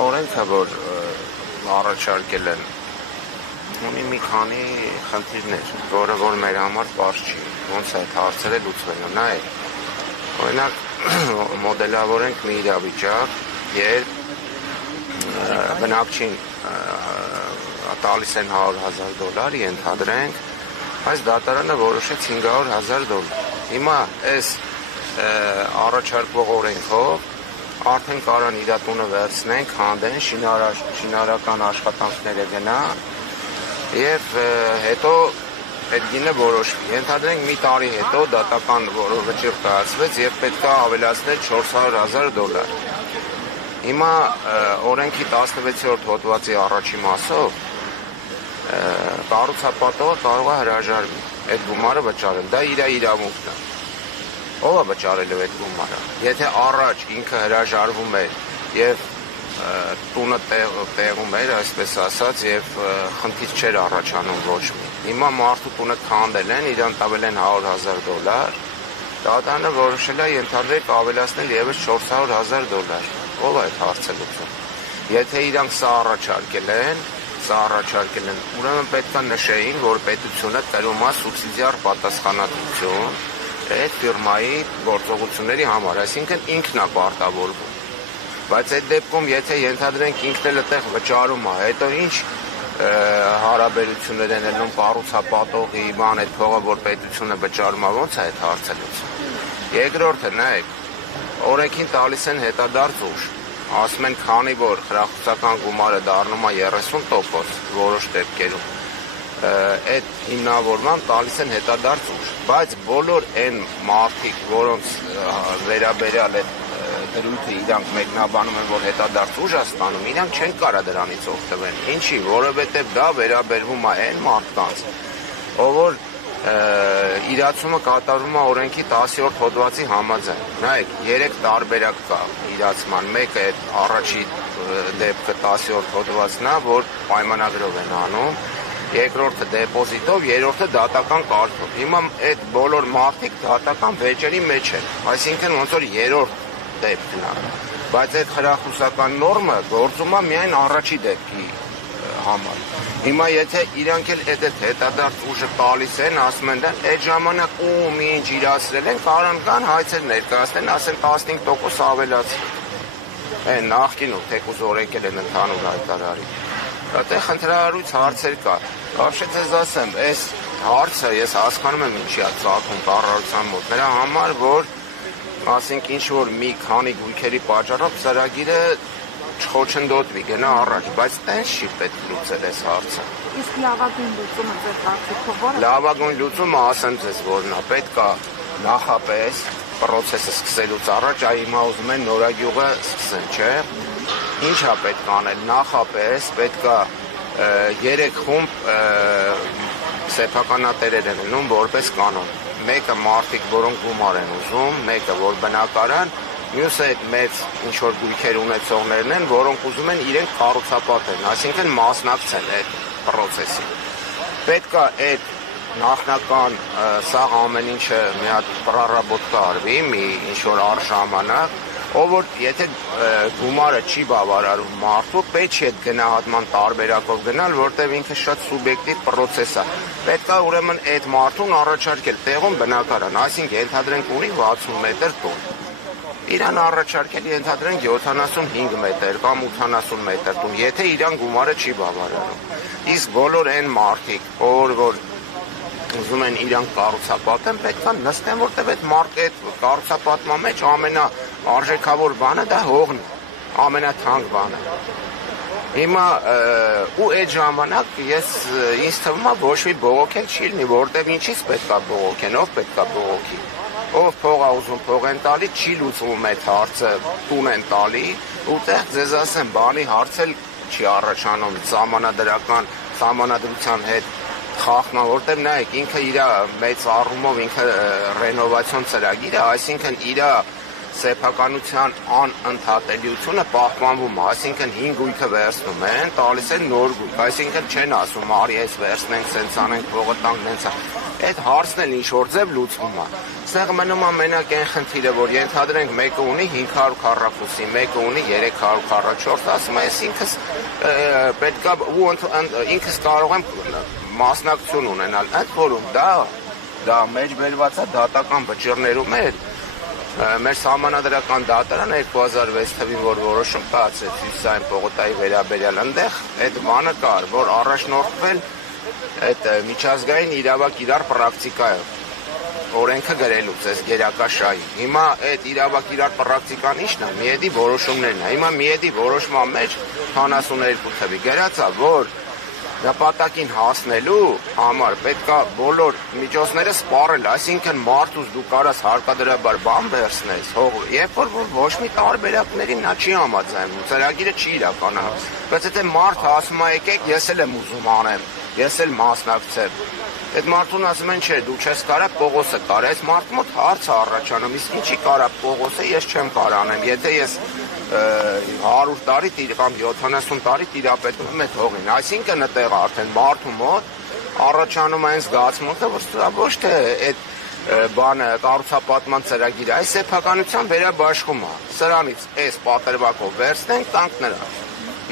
օրենքը, որ առաջարկել են, ունի մի քանի խնդիրներ, որը որ մեր համար պարզ չի, ոնց այդ հարցերը լուծվելու, նայեք, օրինակ մոդելավորենք մի իրավիճակ, երբ բնակչին տալիս են $100,000, ենթադրենք, այս դատարանը որոշեց $500,000, հիմա այս առաջարկվող օրենքով արդեն կարան իր տունը վերցնեն, քանդեն, շինարարական աշխատանքները գնան եւ հետո այդ գինը որոշվի։ Ենթադրենք մի տարի հետո դատական վճիռ կայացվեց եւ պետք է ավելացնել $400,000։ Հիմա օրենքի 16-րդ հոդվածի առաջին մասով կառուցապատողը կարող է հրաժարվի այդ գումարը վճարել, դա իր իրավունքն է։ Ով է վճարելու այդ գումարը։ Եթե առաջ ինքը հրաժարվում է եւ տունը տեղում էր, այսպես ասած, եւ խնդիր չէր առաջանում ոչ մի։ Հիմա մարդու տունը քանդել են, իրան տվել են $100,000, դատարանը որոշել է ենթադրենք ավելացնել եւս $400,000։ Ով է այդ հարցը լուծում։ Եթե իրանք սա առաջարկել են, ուրեմն պետք է նշեին, որ պետությունը տրում է սուբսիդիար պատասխանատվություն այդ ֆիրմայի գործողությունների համար, այսինքն ինքն է պարտավորվում։ Բայց այդ դեպքում, եթե ենթադրենք ինքն էլ այդտեղ վճարում է, հետո ինչ հարաբերություններ են ելնում կառուցապատողի, այդ փողը, որ պետությունը վճարում է, ոնց է այդ հարցը լուծում։ Երկրորդը, նայեք, օրենքին տալիս են հետադարձ ուժ, ասում են, քանի որ խրախուսական գումարը դառնում է 30% որոշ դեպքերում, այդ հիմնավորման տալիս են հետադարձ ուժ, բայց բոլոր այն մարդիկ, որոնց վերաբերյալ այդ դրույթը իրանք մեկնաբանում են, որ հետադարձ ուժ է ստանում, իրանք չեն կարա դրանից օգտվել։ Ինչի, որովհետև դա վերաբերվում է այն մարդկանց, ով որ իրացումը կատարվում է օրենքի 10-րդ հոդվածի համաձայն։ Նայեք, 3 տարբերակ կա իրացման, մեկը այդ առաջի դեպքը 10-րդ հոդվածն է, որ պայմանագրով են անում, երկրորդը դեպոզիտով, երրորդը դատական կարգով։ Հիմա այդ բոլոր մարդիկ դատական վեճերի մեջ են, այսինքն ոնց որ երրորդ դեպքն է, բայց այդ խրախուսական նորմը գործում է միայն առաջի դեպքի համար։ Հիմա եթե իրանք էլ այդ հետադարձ ուժը տալիս են, ասում են, այդ ժամանակ ում ինչ իրացրել են, կարան կան հայցեր ներկայացնեն, ասեն 15% ավելացրել։ Այն նախկինում թեկուզ օրենքել են ընդհանուր հայտարարի։ Այդտեղ խնդրահարույց հարցեր կա։ Вообще ձեզ ասեմ, այս հարցը ես հասկանում եմ ինչի է ծագում կառավարության մոտ։ Նրա համար, որ ասենք ինչ որ մի քանի գույքերի պատճառով ծրագիրը չխոչընդոտվի, գնա առաջ, բայց տենց չի պետք լուծել այս հարցը։ Իսկ լավագույն լուծումը ձեր կարծիքով ո՞րն է։ Լավագույն լուծումը ասեմ ձեզ որն է, պետք է նախապես պրոցեսը սկսելուց առաջ հիմա ուզում են նորագյուղը սկսեն, չէ՞։ Ինչ է պետք անել, նախապես պետք է 3 խումբ սեփականատերեր են լինում որպես կանոն։ Մեկը մարդիկ, որոնք գումար են ուզում, մեկը որ բնակարան, մյուսը այդ մեծ ինչ-որ գույքեր ունեցողներն են, որոնք ուզում են իրենք կառուցապատեն, այսինքն մասնակցեն այդ պրոցեսին։ Պետք է այդ նախնական սա ամեն ինչը մի հատ պրառաբոտ արվի, մի ինչ-որ առժամանակ, ով որ եթե գումարը չի բավարարում մարդու, պետք չի այդ գնահատման տարբերակով գնալ, որտեղ ինքը շատ սուբյեկտիվ պրոցես է։ Պետք է ուրեմն այդ մարդուն առաջարկել տեղում բնակարան, այսինքն ենթադրենք ունի 60 մետր տուն։ Իրան առաջարկել ենթադրենք 75 մետր կամ 80 մետր տուն, եթե իրան գումարը չի բավարարում։ Իսկ բոլոր այն մարդիկ, որ ուզում են իրանք կառուցապատեն, պետք է նստեն, որտեղ այդ մարդ այդ կառուցապատման մեջ ամենաարժեքավոր բանը դա հողն է, ամենաթանկ բանը։ Հիմա ու այդ ժամանակ ինձ թվում է ոչ մի բողոքել չի լինի, որտեղ ինչից պետք է բողոքեն, ով պետք է բողոքի։ Ով փող է ուզում, փող են տալի, չի լուծվում այդ հարցը, տուն են տալի, ուտեղ ձեզ ասեմ, բանի հարց էլ չի առաջանում սահմանադրության հետ խախտման, որտեղ նայեք ինքը իր մեծ առումով ինքը ռենովացիոն ծրագիր է, այսինքն իր սեփականության անընդհատելիությունը պահպանվում է, այսինքն 5 գույքը վերցնում են, տալիս են նոր գույք, այսինքն չեն ասում արի այս վերցնենք, սենց անենք, փողը տանք, նենց է։ Այդ հարցն էլ ինչ-որ ձև լուծվում է։ Սեղ մնում է մենակ այն խնդիրը, որ ենթադրենք մեկը ունի 500 քառակուսի, մեկը ունի 300 քառակուսի, ասում է, ես ինքս պետք է ու ինքս կարող եմ մասնակցություն ունենալ, այդ որում դա մեջ բերված է դատական վճիռներում էր, մեր սահմանադրական դատարանը 2006 թվին որ որոշում կայացրեց Հյուսիսային պողոտայի վերաբերյալ այնտեղ այդ բանը կար, որ առաջնորդվել այդ միջազգային իրավակ իրար պրակտիկայով օրենքը գրելուց այս գերակաշայի։ Հիմա այդ իրավակ իրար պրակտիկան ի՞նչն է, միեդի որոշումներն է։ Հիմա միեդի որոշման մեջ 42 թվի գրած է, որ նպատակին հասնելու համար պետքա բոլոր միջոցները սպառել, այսինքն մարդուց դու կարաս հարկադրաբար բան վերցնես, երբ որ ոչ մի տարբերակներին նա չի համաձայնում, ծրագիրը չի իրականանում։ Բայց եթե մարդը ասում է եկեք, ես էլ եմ ուզում անեմ, ես էլ մասնակցեմ։ Այդ մարդուն ասում են չէ, դու չես կարա, Պողոսը կարա, այս մարդու մոտ հարց է առաջանում, իսկ ինչի կարա Պողոսը, ես չեմ կարող անեմ, եթե ես 100 տարի կամ 70 տարի տիրապետում եմ այդ հողին, այսինքն այդտեղ արդեն մարդու մոտ առաջանում այն զգացմունքը, որ սա ոչ թե այդ բանը կառուցապատման ծրագիրը, այս սեփականության վերաբաշխում է, սրանից այս պատրվակով վերցնենք, տանք նրան։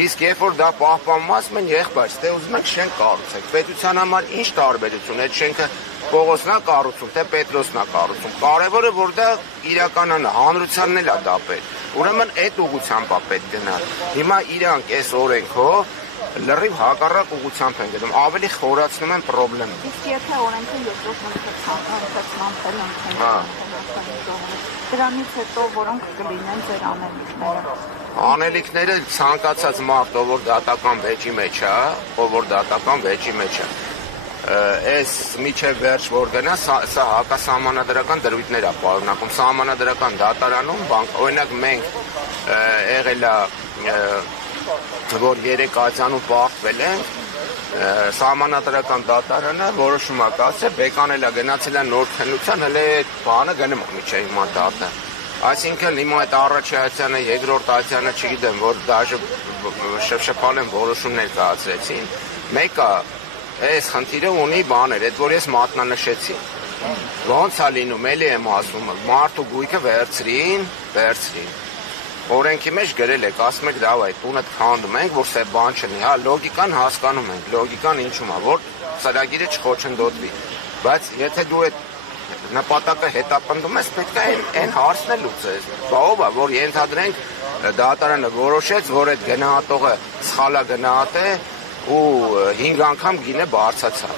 Իսկ երբ որ դա պահպանվում ասում են եղբայր, դե ուզում եք շենք կառուցեք, պետության համար ինչ տարբերություն, այդ շենքը Պողոսն է կառուցում, թե Պետրոսն է կառուցում, կարևորը որ դա իրականանա, հանրությանն էլ է դա պետք, ուրեմն այդ ուղղությամբ է պետք գնալ։ Հիմա իրանք այս օրենքով լրիվ հակառակ ուղղությամբ են գնում, ավելի խորացնում են խնդիրը։ Իսկ եթե օրենքը երկրորդ դրանից հետո որոնք կլինեն ձեր անելիքները։ Անելիքները ցանկացած մարդ, ով որ դատական վեճի մեջ է, այս միջև վերջ որ գնա, սա հակասահմանադրական դրույթներ է պարունակում, սահմանադրական դատարանում, օրինակ մենք եղել է որ 3 ատյանում պարտվել են, սահմանադրական դատարանը որոշում է կայացրել, բեկանել է գնացել է նոր քննության, հələ այդ բանը գնում է միջև հիմա դատը։ Այսինքն հիմա այդ առաջի ատյանը, երկրորդ ատյանը չգիտեմ, որ դաժե շփշփալեն որոշումներ կայացրեցին, մեկը այս խնդիրը ունի բաներ, այդ որ ես մատնանշեցի։ Ոնց է լինում, էլի եմ ասում, մարդու գույքը վերցրին։ Օրենքի մեջ գրել եք, ասում եք դա այդ տունը քանդում ենք, որ սա բան չնի, հա, լոգիկան հասկանում ենք, լոգիկան ինչու՞մ է, որ ծրագիրը չխոչընդոտվի։ Բայց եթե դու այդ նպատակը հետապնդում ես, պետք է այն հարցն էլ լուծես։ Բա ով է, որ ենթադրենք դատարանը որոշեց, որ այդ գնահատողը սխալ է գնահատել ու 5 անգամ գինը բարձրացավ։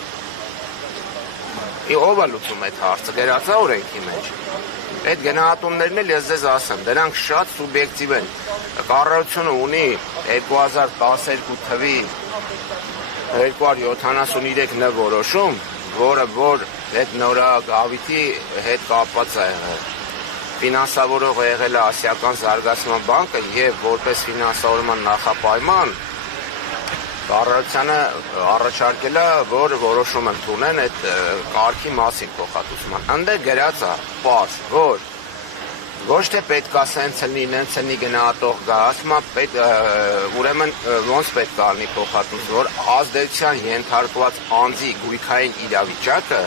Ով է լուծում այդ հարցը, գրած է օրենքի մեջ։ Այդ գնահատումներն էլ ես ձեզ ասեմ, դրանք շատ սուբյեկտիվ են։ Կառավարությունը ունի 2012 թվի 273 նոր որոշում, որը որ այդ նորագավիթի հետ կապված է եղել։ Ֆինանսավորողը եղել է Ասիական զարգացման բանկը եւ որպես ֆինանսավորման նախապայման կառավարությանը առաջարկել է, որ որոշում ընդունեն այդ կարգի մասին փոխհատուցման։ Այնտեղ գրած է, պարզ, որ ոչ թե պետք է սենց լինի գնահատող գա, ասում է ուրեմն ոնց պետք է լինի փոխհատուցում, որ ազդեցության ենթարկված անձի գույքային իրավիճակը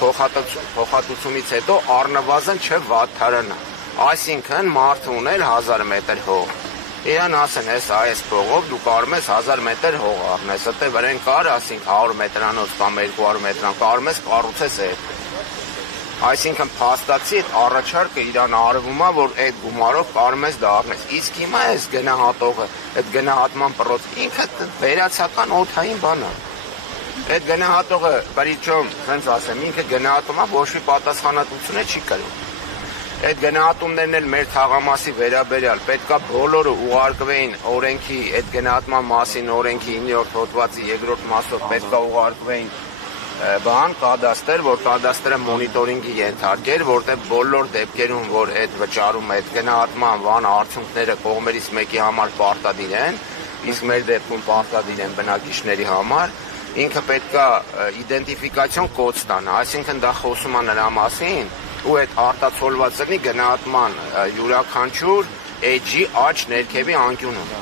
փոխհատուցումից հետո առնվազն չվատթարանա։ Այսինքն մարդը ուներ 1000 մետր հող։ Իրան ասեն, այս փողով դու կարող ես 1000 մետր հող առնես, այդտե վրան կար, ասենք 100 մետրանոց կամ 200 մետրան կարող ես կառուցես այդ։ Այսինքն փաստացի այդ առաջարկը իրան արվում է, որ այդ գումարով կարող ես դա առնես։ Իսկ հիմա այս գնահատողը, այդ գնահատման պրոցեսը ինքը վերացական օթային բան է։ Այդ գնահատողը, բարիչոմ, ասենց ասեմ, ինքը գնահատում է, ոչ մի պատասխանատվություն չի կրում։ Այդ գնահատումներն էլ մեր թաղամասի վերաբերյալ պետքա բոլորը ուղարկվեին օրենքի այդ գնահատման մասին օրենքի 9-րդ հոդվածի 2-րդ մասով պետքա ուղարկվեին բան կադաստր, որ կադաստրը մոնիտորինգի ենթարկեր, որտեղ բոլոր դեպքերում, որ այդ վճարումը, այդ գնահատման բան արդյունքները կողմերից մեկի համար պարտադիր են, իսկ մեր դեպքում պարտադիր են բնակիչների համար, ինքը պետքա իդենտիֆիկացիոն կոդ ստանա, այսինքն դա խոսում է նրա մասին, ու այդ արտացոլված լինի գնահատման յուրաքանչյուր էջի աջ ներքևի անկյունում։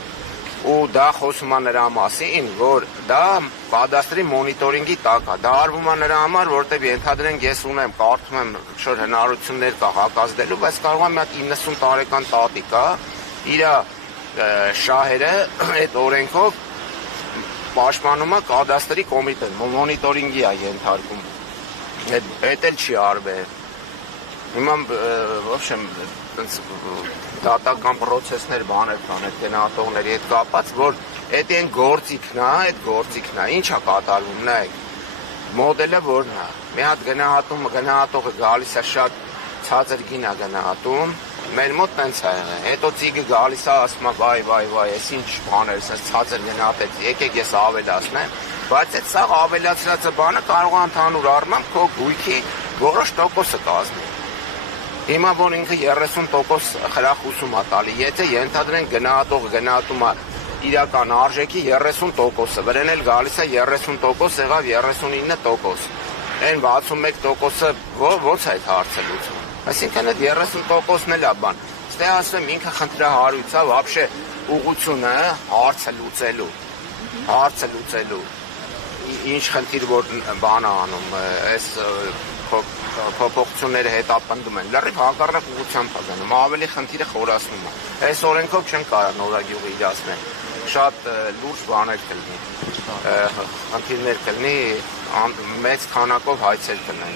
Ու դա խոսում է նրա մասին, որ դա կադաստրի մոնիտորինգի տակ է։ Դա արվում է նրա համար, որտեղ ենթադրենք ես ունեմ, կարդում եմ շուտ հնարավորություններ կա հակազդելու, բայց կարող է մի հատ 90 տարեկան տատիկ կա, իր շահերը այդ օրենքով պաշտպանում է կադաստրի կոմիտեն, մոնիտորինգի է ենթարկում։ Այդ էլ չի արվել։ Հիմա ոբշեմ դատական պրոցեսներ բաներ կան այդ գնահատողների հետ կապած, որ այդ այն գործիքն է, ինչ է կատարվում, նայեք, մոդելը որն է, մի հատ գնահատողը գալիս է շատ ցածր գին է գնահատում, մեր մոտ տենց է եղել, հետո ծիգը գալիս է ասում է վայ, ես ինչ բաներ, ես ցածր գնահատեցի, եկեք ես ավելացնեմ, բայց այդ սաղ ավելացրածը բանը կարող է ընդհանուր առմամբ քո գույքի որոշ տոկոսը կազմի։ Հիմա որ ինքը 30% խրախուսում է տալի, եթե ենթադրենք գնահատողը գնահատում է իրական արժեքի 30%-ը, վրան էլ գալիս է 30%, եղավ 39%։ Այն 61%-ը ո՞նց է այդ հարցը լուծում։ Այսինքն այդ 30%-ն էլ է բան։ Ստե ասեմ ինքը խնդրահարույց է вообще ուղղությունը հարցը լուծելու։ Ինչ խնդիր որ բան է անում, այս փոփոխությունները հետապնդում են, լրիվ հակառակ ուղղությամբ է գնում, ավելի խնդիրը խորացնում է։ Այս օրենքով չեն կարող նորագյուղը իրացնել, շատ լուրջ բաներ կլինի, խնդիրներ կլինի, մեծ քանակով հայցեր կլինեն։